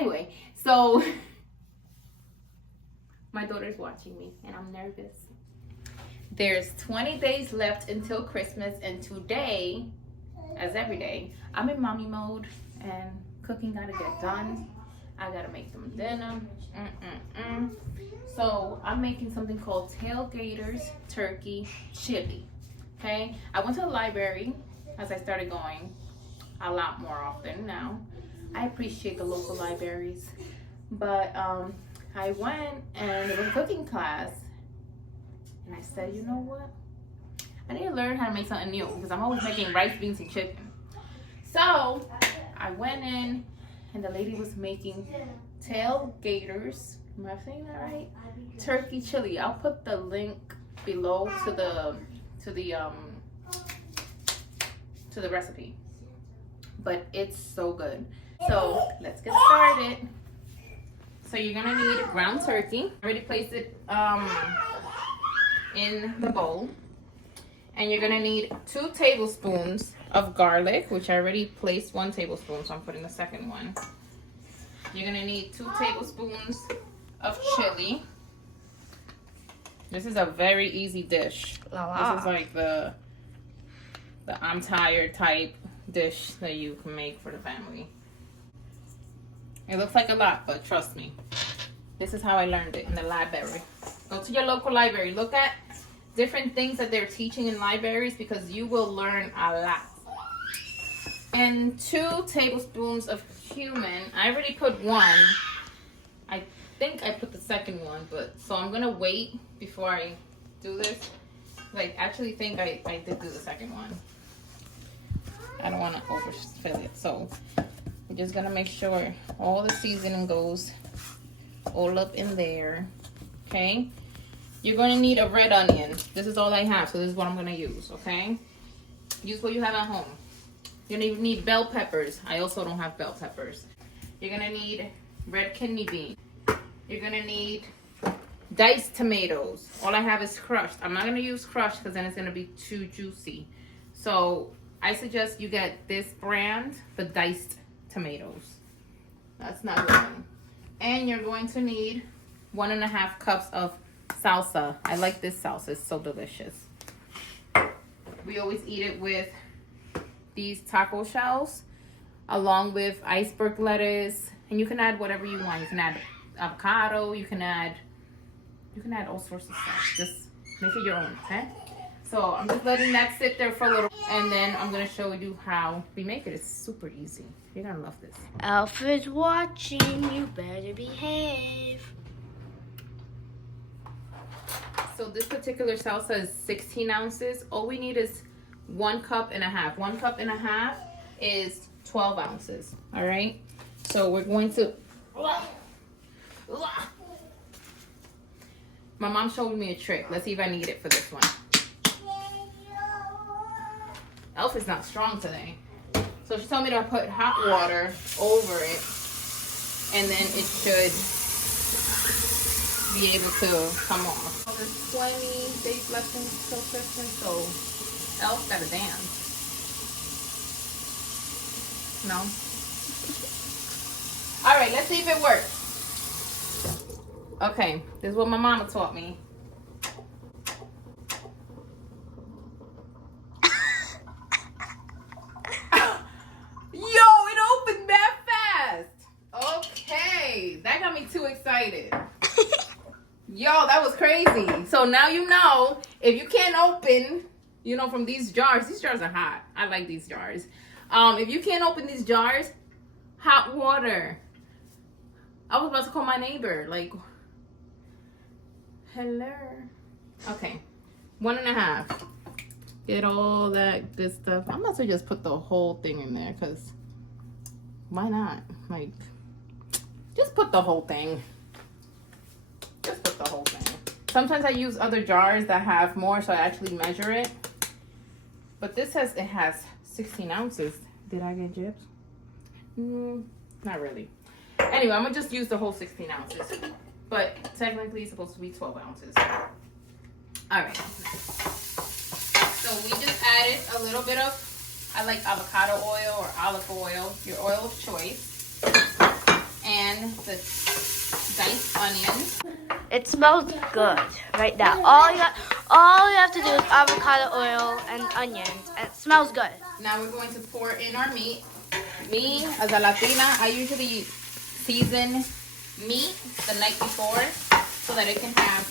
Anyway, so my daughter's watching me and I'm nervous. There's 20 days left until Christmas, and today, as every day, I'm in mommy mode and cooking gotta get done. I gotta make them dinner. So I'm making something called Tailgaters Turkey Chili. Okay, I went to the library as I started going a lot more often now. I appreciate the local libraries, but I went and it was a cooking class, and I said, you know what? I need to learn how to make something new because I'm always making rice, beans, and chicken. So I went in, and the lady was making Tailgaters. Am I saying that right? Turkey chili. I'll put the link below to the recipe. But it's so good. So let's get started. So you're gonna need ground turkey. I already placed it in the bowl. And you're gonna need 2 tablespoons of garlic, which I already placed 1 tablespoon, so I'm putting the second one. You're gonna need 2 tablespoons of chili. This is a very easy dish. This is like the I'm tired type dish that you can make for the family. It looks like a lot, but trust me, this is how I learned it in the library. Go to your local library. Look at different things that they're teaching in libraries because you will learn a lot. And 2 tablespoons of cumin. I already put 1. I think I put the second one, but so I'm gonna wait before I do this. I actually think I did do the second one. I don't want to overfill it, so we're just gonna make sure all the seasoning goes all up in there. Okay, you're going to need a red onion. This is all I have, so this is what I'm gonna use. Okay, use what you have at home. You're gonna need bell peppers. I also don't have bell peppers. You're gonna need red kidney beans. You're gonna need diced tomatoes. All I have is crushed. I'm not gonna use crushed because then it's gonna be too juicy. So I suggest you get this brand, the diced tomatoes. That's not good. And you're going to need 1.5 cups of salsa. I like this salsa, it's so delicious. We always eat it with these taco shells along with iceberg lettuce, and you can add whatever you want. You can add avocado, you can add all sorts of stuff. Just make it your own, okay? So I'm just letting that sit there for a little, and then I'm gonna show you how we make it. It's super easy. You're gonna love this. Alfred's watching, you better behave. So this particular salsa is 16 ounces. All we need is 1.5 cups. 1.5 cups is 12 ounces. All right. So we're going to. My mom showed me a trick. Let's see if I need it for this one. Elf is not strong today. So she told me to put hot water over it, and then it should be able to come off. There's 20 days left until Christmas, so Elf gotta dance. No? Alright, let's see if it works. Okay, this is what my mama taught me. Yo, it opened that fast. Okay, that got me too excited. Yo, that was crazy. So now you know, if you can't open, you know, from these jars are hot. I like these jars. If you can't open these jars, hot water. I was about to call my neighbor, like, hello. Okay, 1.5. Get all that good stuff. I'm about to just put the whole thing in there, because why not? Like, just put the whole thing. Just put the whole thing. Sometimes I use other jars that have more, so I actually measure it. But this says it has 16 ounces. Did I get gyps? Not really. Anyway, I'm going to just use the whole 16 ounces. But technically it's supposed to be 12 ounces. Alright. So we just added a little bit of, I like avocado oil or olive oil, your oil of choice. And in the diced onions. It smells good right now. All you have to do is avocado oil and onions, and it smells good. Now we're going to pour in our meat. Me, as a Latina, I usually season meat the night before so that it can have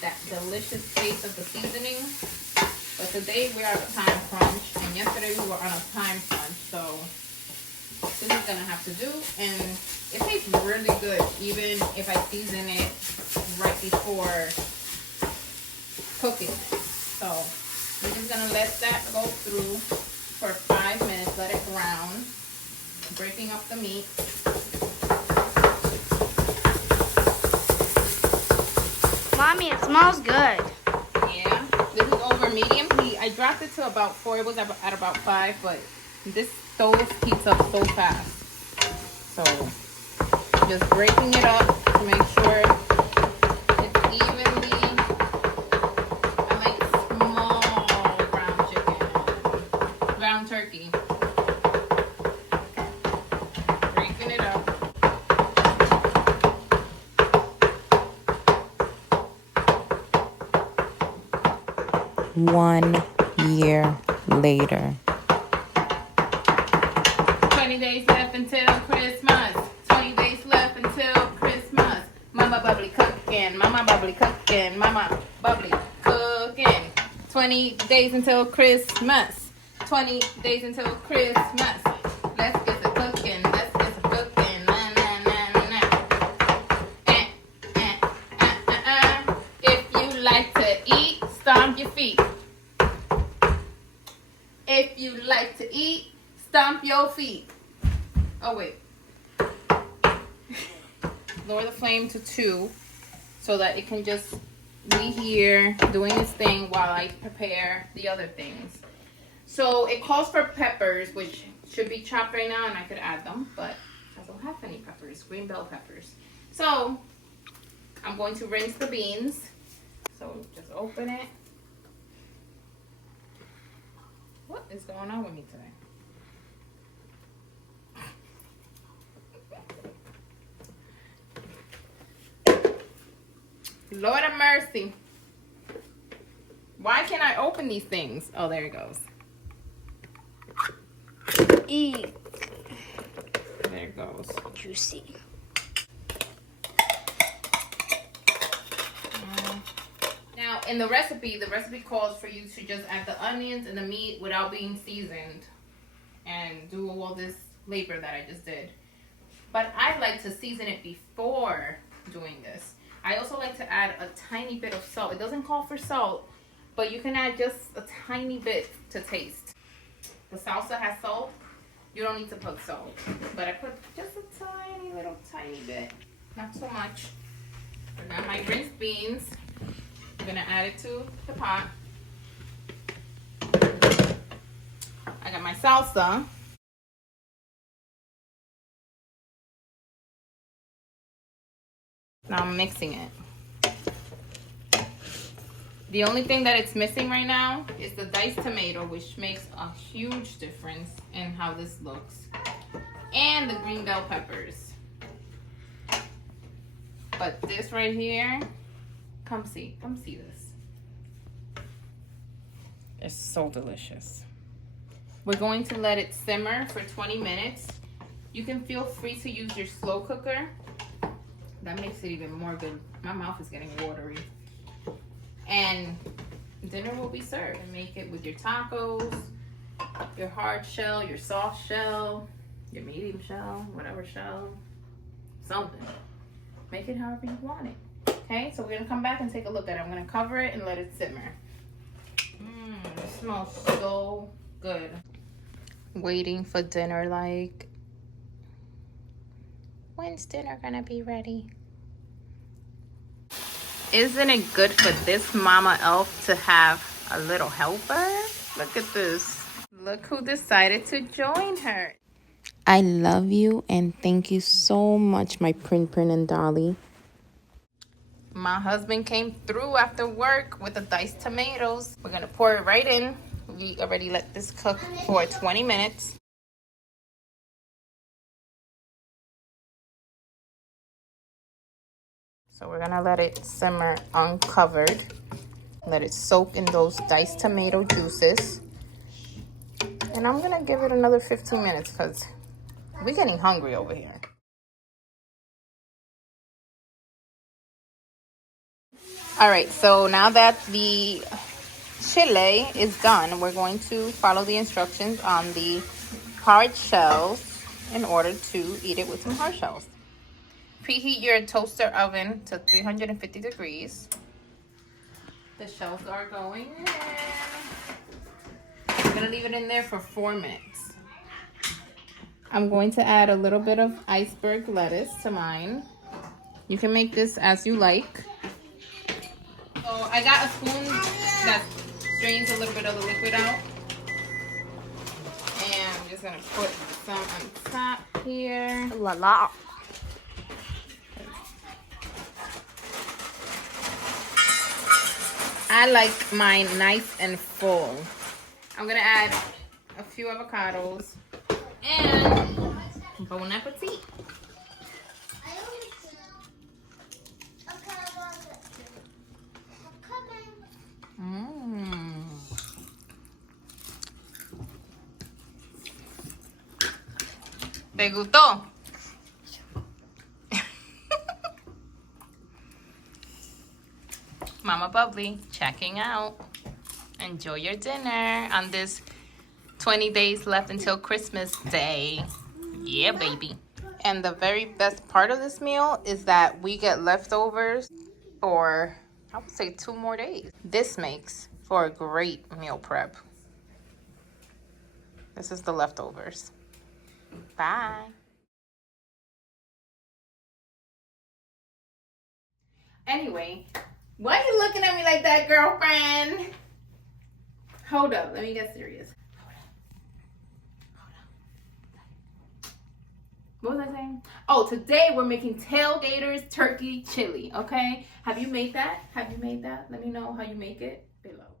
that delicious taste of the seasoning. But today we are on a time crunch, and yesterday we were on a time crunch, so this is gonna have to do. And it tastes really good, even if I season it right before cooking it. So we're just gonna let that go through for 5 minutes, let it brown, breaking up the meat. Mommy, it smells good. Yeah, this is over medium heat. I dropped it to about 4. It was at about 5, but this stove heats up so fast. So just breaking it up to make sure it's evenly. I like small brown turkey. Breaking it up. One year later. 20 days left until Christmas. 20 days left until Christmas. Momma Bubbly cooking. Momma Bubbly cooking. Momma Bubbly cooking. 20 days until Christmas. 20 days until Christmas. Let's get the cooking. Let's get the cooking. Na, na, na, na, na. If you like to eat, stomp your feet. If you like to eat, stomp your feet. Oh, wait. Lower the flame to 2 so that it can just be here doing its thing while I prepare the other things. So it calls for peppers, which should be chopped right now, and I could add them, but I don't have any peppers, green bell peppers. So I'm going to rinse the beans. So just open it. What is going on with me today? Lord of mercy. Why can't I open these things? Oh, there it goes. Eat. There it goes. Juicy. Now, in the recipe calls for you to just add the onions and the meat without being seasoned and do all this labor that I just did. But I like to season it before doing this. I also like to add a tiny bit of salt. It doesn't call for salt, but you can add just a tiny bit to taste. The salsa has salt. You don't need to put salt, but I put just a tiny bit, not so much. I got my rinsed beans. I'm gonna add it to the pot. I got my salsa. Now I'm mixing it. The only thing that it's missing right now is the diced tomato, which makes a huge difference in how this looks. And the green bell peppers. But this right here, come see this. It's so delicious. We're going to let it simmer for 20 minutes. You can feel free to use your slow cooker. That makes it even more good. My mouth is getting watery. And dinner will be served. Make it with your tacos, your hard shell, your soft shell, your medium shell, whatever shell, something. Make it however you want it. Okay, so we're gonna come back and take a look at it. I'm gonna cover it and let it simmer. It smells so good. Waiting for dinner, like, when's dinner gonna be ready? Isn't it good for this mama elf to have a little helper? Look at this. Look who decided to join her. I love you and thank you so much, my Prin and Dolly. My husband came through after work with the diced tomatoes. We're gonna pour it right in. We already let this cook for 20 minutes. So we're gonna let it simmer uncovered. Let it soak in those diced tomato juices. And I'm gonna give it another 15 minutes because we're getting hungry over here. All right, so now that the chili is done, we're going to follow the instructions on the hard shells in order to eat it with some hard shells. Preheat your toaster oven to 350 degrees. The shells are going in. I'm gonna leave it in there for 4 minutes. I'm going to add a little bit of iceberg lettuce to mine. You can make this as you like. So I got a spoon that strains a little bit of the liquid out. And I'm just gonna put some on top here. La la. I like mine nice and full. I'm gonna add a few avocados and bon appetit. ¿Te gustó? Momma Bubbly checking out. Enjoy your dinner on this 20 days left until Christmas Day. Yeah, baby. And the very best part of this meal is that we get leftovers for, I would say, 2 more days. This makes for a great meal prep. This is the leftovers. Bye. Anyway, why are you looking at me like that, girlfriend? Hold up, let me get serious. Hold up. What was I saying? Oh, today we're making Tailgaters Turkey Chili, okay? Have you made that? Let me know how you make it below.